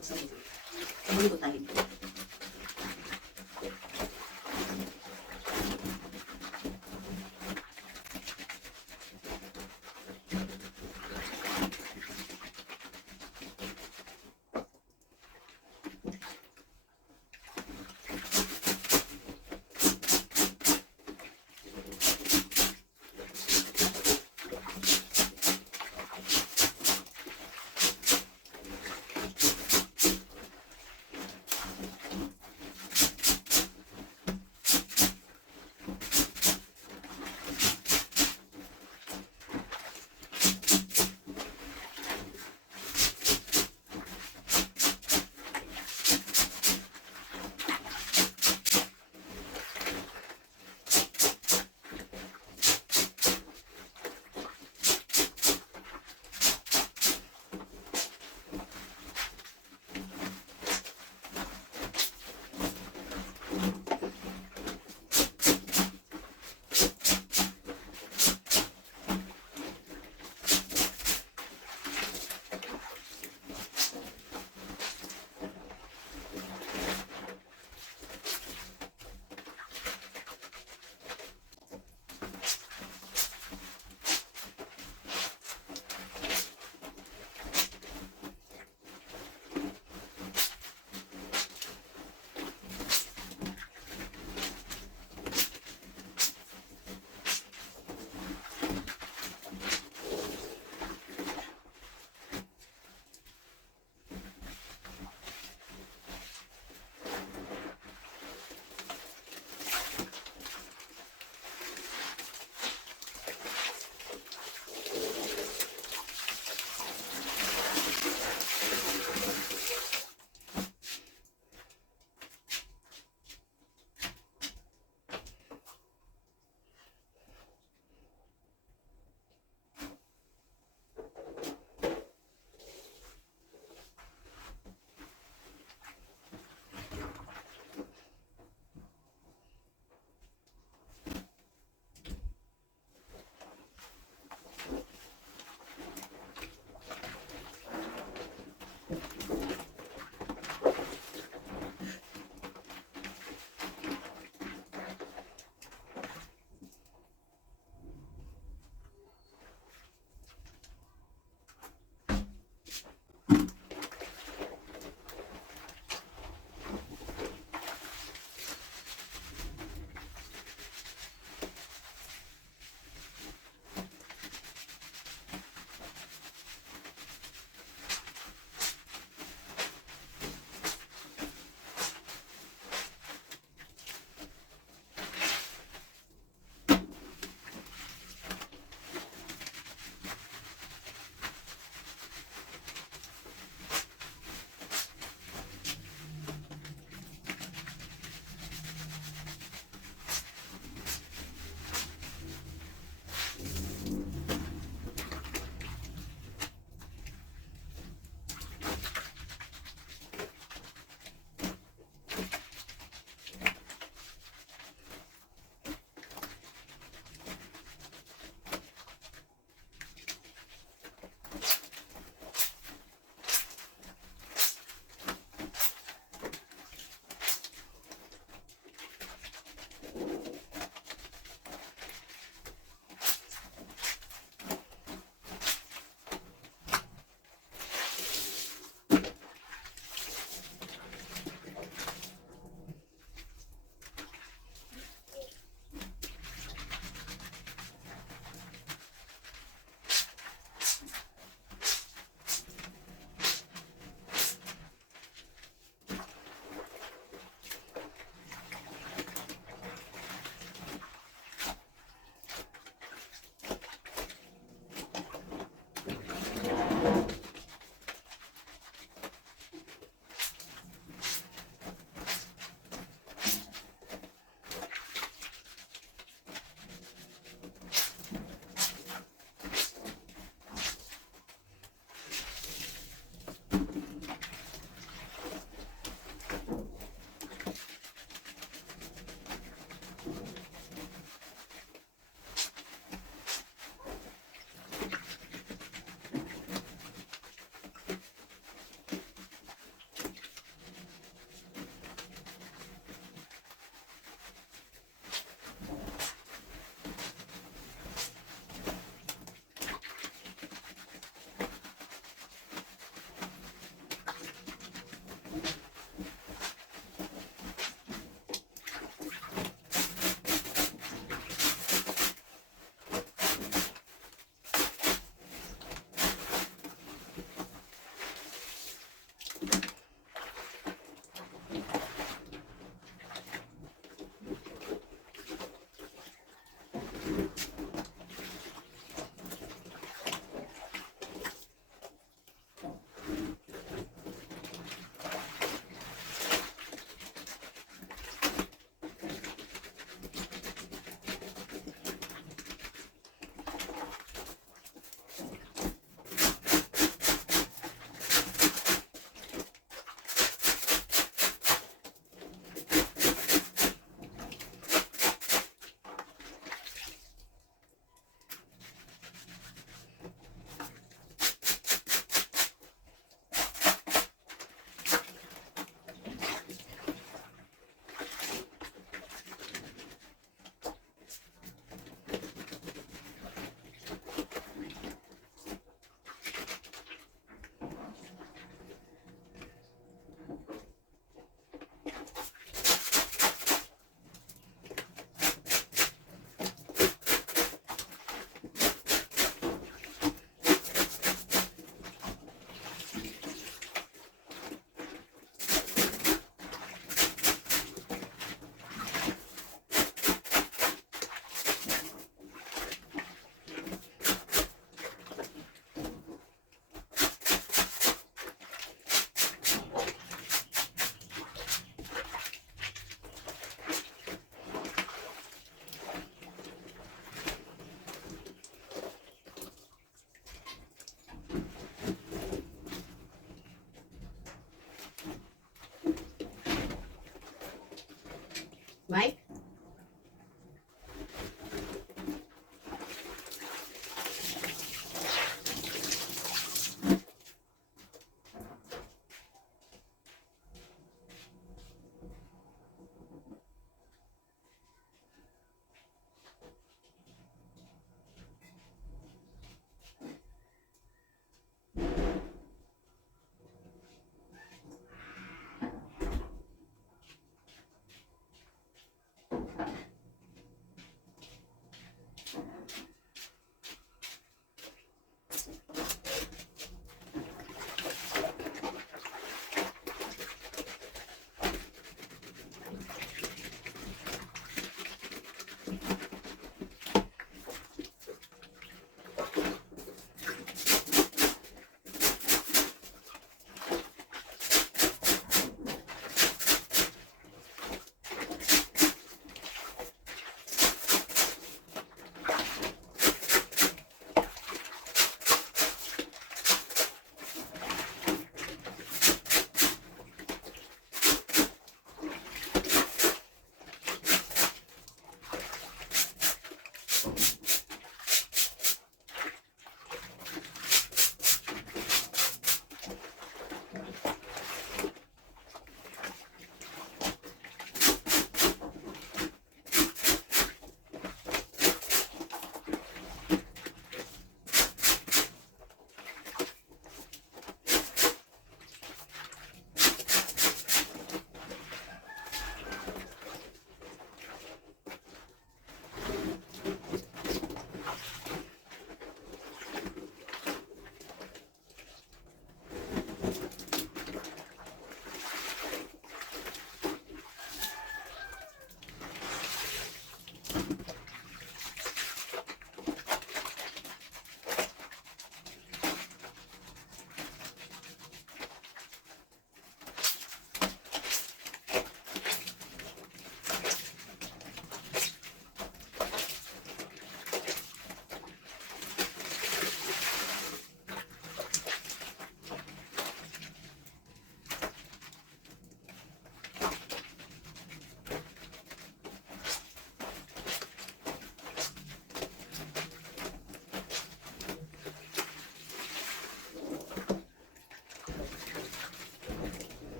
チーズ。オリゴタ。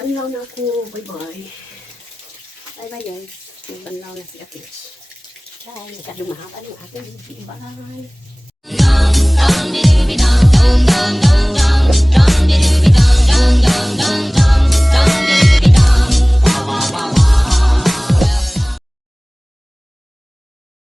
bánh lâu nó cua bởi bởi đây bây giờ bánh lâu là sẽ kịp đây cắt đúng mạo bánh mạo cái gì bye Dong dong dong dong dong dong dong dong dong dong dong dong